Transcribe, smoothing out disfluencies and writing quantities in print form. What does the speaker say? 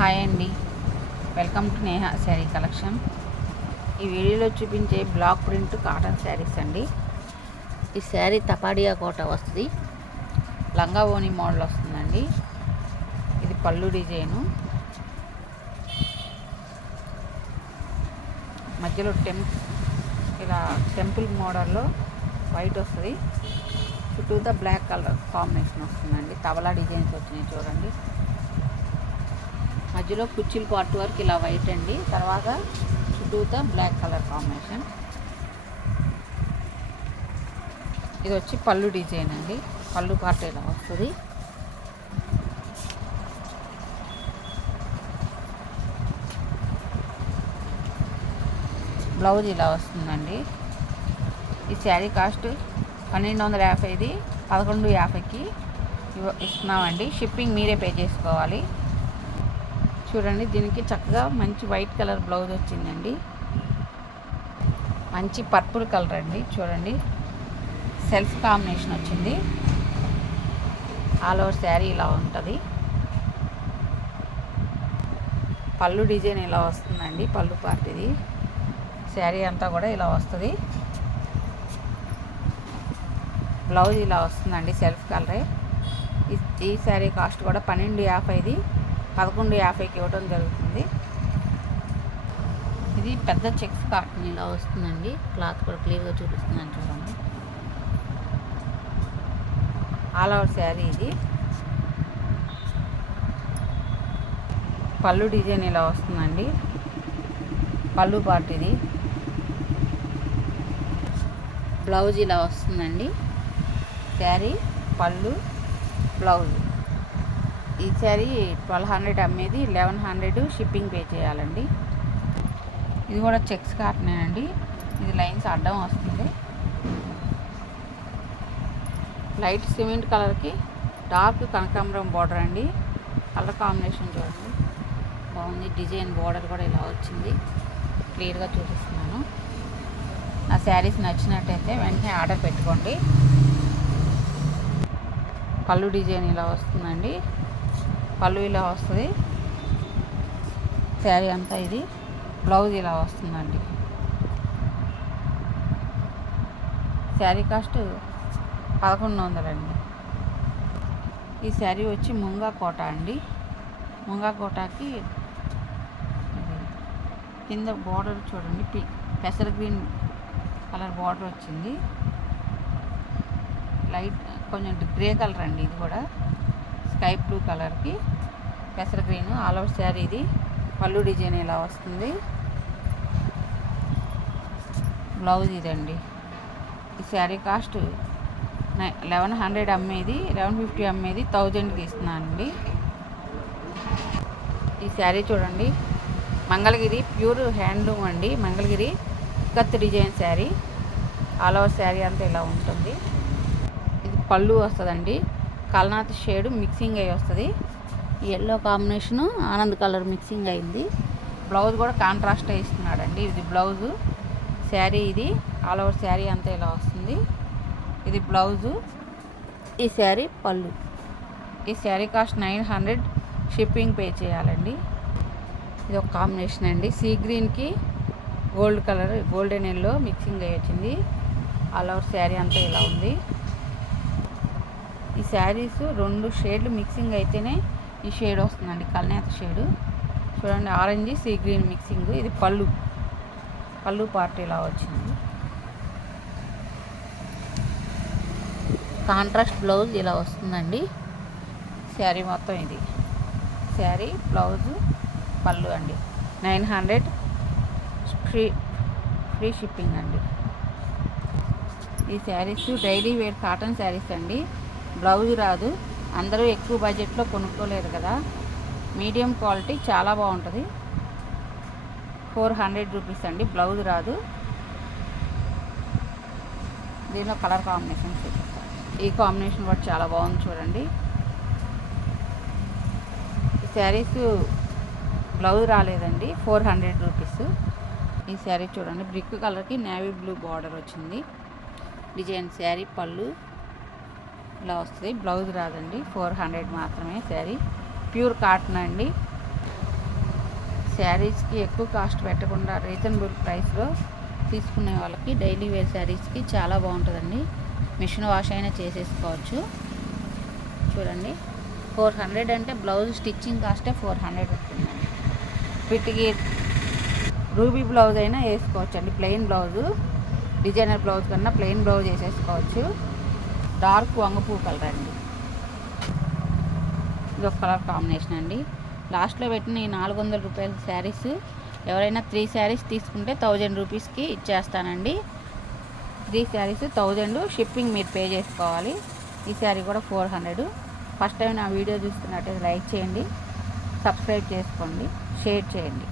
Hi అండి, welcome to Neha sari collection. ఈ వీడియోలో చూపించే బ్లాక్ ప్రింట్ కాటన్ శారీస్ అండి. ఈ శారీ తపాడియా కోట వస్తుంది, లంగా ఓని మోడల్ వస్తుందండి. ఇది పళ్ళు డిజైను, మధ్యలో ఇలా టెంపుల్ మోడల్లో వైట్ వస్తుంది, చుట్టూతో బ్లాక్ కలర్ కాంబినేషన్ వస్తుందండి. తబలా డిజైన్స్ వచ్చినాయి చూడండి. మధ్యలో కుర్చీల పార్ట్ వరకు ఇలా వైట్ అండి, తర్వాత చుట్టూతో బ్లాక్ కలర్ కాంబినేషన్. ఇది వచ్చి పళ్ళు డిజైన్ అండి, పళ్ళు పార్ట్ ఇలా వస్తుంది. బ్లౌజ్ ఇలా వస్తుందండి. ఈ శారీ కాస్ట్ 1250, 1150కి ఇస్తున్నామండి. షిప్పింగ్ మీరే పే చేసుకోవాలి. చూడండి, దీనికి చక్కగా మంచి వైట్ కలర్ బ్లౌజ్ వచ్చిందండి. మంచి పర్పుల్ కలర్ అండి. చూడండి, సెల్ఫ్ కాంబినేషన్ వచ్చింది. ఆల్ ఓవర్ శారీ ఇలా ఉంటుంది. పళ్ళు డిజైన్ ఇలా వస్తుందండి, పళ్ళు పార్ట్ ఇది. శారీ అంతా కూడా ఇలా వస్తుంది. బ్లౌజ్ ఇలా వస్తుందండి, సెల్ఫ్ కలరే. ఈ శారీ కాస్ట్ కూడా 1250, 1150కి ఇవ్వడం జరుగుతుంది. ఇది పెద్ద చెక్స్ కాటన్ ఇలా వస్తుందండి. క్లాత్ కూడా క్లియర్గా చూపిస్తున్నాను చూడండి. ఆల్ ఓవర్ శారీ ఇది. పళ్ళు డిజైన్ ఇలా వస్తుందండి, పళ్ళు పార్ట్ ఇది. బ్లౌజ్ ఇలా వస్తుందండి. శారీ, పళ్ళు, బ్లౌజ్. ఈ శారీ 1200 అమ్మేది, 1100 షిప్పింగ్ పే చేయాలండి. ఇది కూడా చెక్స్ కాటనేనండి. ఇది లైన్స్ అడ్డం వస్తుంది. లైట్ సిమెంట్ కలర్కి డార్క్ కనకాంబరం బార్డర్ అండి. కలర్ కాంబినేషన్ చూడండి, బాగుంది. డిజైన్ బార్డర్ కూడా ఇలా వచ్చింది, క్లియర్గా చూపిస్తున్నాను. ఆ శారీస్ నచ్చినట్టయితే వెంటనే ఆర్డర్ పెట్టుకోండి. పళ్ళు డిజైన్ ఇలా వస్తుందండి, పళ్ళు ఇలా వస్తుంది. శారీ అంతా ఇది. బ్లౌజ్ ఇలా వస్తుందండి. శారీ కాస్ట్ 1100 అండి. ఈ శారీ వచ్చి ముంగా కోట అండి. ముంగా కోటకి కింద బార్డర్ చూడండి, పెసర గ్రీన్ కలర్ బార్డర్ వచ్చింది. లైట్ కొంచెం గ్రే కలర్ అండి. ఇది కూడా స్కై బ్లూ కలర్కి పెసర గ్రీన్. ఆల్ ఓవర్ శారీ ఇది. పళ్ళు డిజైన్ ఇలా వస్తుంది. బ్లౌజ్ ఇదండి. ఈ శారీ కాస్ట్ 1100 అమ్మేది, 1150 అమ్మేది 1000కి ఇస్తున్నానండి. ఈ శారీ చూడండి, మంగళగిరి ప్యూర్ హ్యాండ్లూమ్ అండి. మంగళగిరి కత్ design sari. All over sari అంతా ఇలా ఉంటుంది. ఇది పళ్ళు వస్తుందండి, కల్నాథ్ షేడ్ మిక్సింగ్ అయ్యి వస్తుంది. ఈ yellow combination Anand colour mixing అయింది. బ్లౌజ్ కూడా కాంట్రాస్ట్ ఇస్తున్నాడండి. ఇది బ్లౌజు. శారీ ఇది. ఆల్ ఓవర్ శారీ అంతా ఇలా వస్తుంది. ఇది బ్లౌజు. ఈ శారీ పళ్ళు. ఈ శారీ కాస్ట్ 900, షిప్పింగ్ పే చేయాలండి. ఇది ఒక కాంబినేషన్ అండి. సీ గ్రీన్కి gold colour, golden yellow mixing అయ్యి వచ్చింది. ఆల్ ఓవర్ శారీ అంతా ఇలా ఉంది. ఈ శారీస్ 2 షేడ్లు మిక్సింగ్ అయితేనే ఈ షేడ్ వస్తుందండి, కల్నేత షేడు. చూడండి, ఆరెంజ్ సీ గ్రీన్ మిక్సింగ్. ఇది పళ్ళు, పళ్ళు పార్ట్ ఇలా వచ్చింది. కాంట్రాస్ట్ బ్లౌజ్ ఇలా వస్తుందండి. శారీ మొత్తం ఇది. శారీ, బ్లౌజు, పళ్ళు అండి. 900, ఫ్రీ షిప్పింగ్ అండి. ఈ saris daily wear cotton saris అండి. బ్లౌజ్ రాదు. అందరూ ఎక్కువ బడ్జెట్లో కొనుక్కోలేరు కదా. మీడియం క్వాలిటీ చాలా బాగుంటుంది. 400 రూపీస్ అండి. బ్లౌజ్ రాదు. దీనిలో కలర్ కాంబినేషన్ చూపిస్తాను. ఈ కాంబినేషన్ కూడా చాలా బాగుంది చూడండి. ఈ శారీస్ బ్లౌజ్ రాలేదండి, 400 రూపీస్. ఈ శారీ చూడండి, బ్రిక్ కలర్కి నేవీ బ్లూ బార్డర్ వచ్చింది. డిజైన్ శారీ, పళ్ళు ఇలా వస్తుంది. బ్లౌజ్ రాదండి, 400 మాత్రమే. శారీ ప్యూర్ కాటన్ అండి. శారీస్కి ఎక్కువ కాస్ట్ పెట్టకుండా రీజనబుల్ ప్రైస్లో తీసుకునే వాళ్ళకి డైలీ వేర్ శారీస్కి చాలా బాగుంటుందండి. మిషన్ వాష్ అయినా చేసేసుకోవచ్చు. చూడండి 400 అంటే బ్లౌజ్ స్టిచ్చింగ్ కాస్టే 400 ఉంటుందండి. వీటికి రూబీ బ్లౌజ్ అయినా వేసుకోవచ్చు అండి. ప్లెయిన్ బ్లౌజు డిజైనర్ బ్లౌజ్ కన్నా ప్లెయిన్ బ్లౌజ్ వేసేసుకోవచ్చు. డార్క్ వంగపూ కలర్ అండి. ఇది ఒక కలర్ కాంబినేషన్ అండి. లాస్ట్లో పెట్టిన ఈ 400 రూపాయల శారీస్ ఎవరైనా 3 శారీస్ తీసుకుంటే 1000 రూపీస్కి ఇచ్చేస్తానండి. 3 శారీస్ 1000, షిప్పింగ్ మీరు పే చేసుకోవాలి. ఈ శారీ కూడా 400. ఫస్ట్ టైం నా వీడియో చూస్తున్నట్టయితే లైక్ చేయండి, సబ్స్క్రైబ్ చేసుకోండి, షేర్ చేయండి.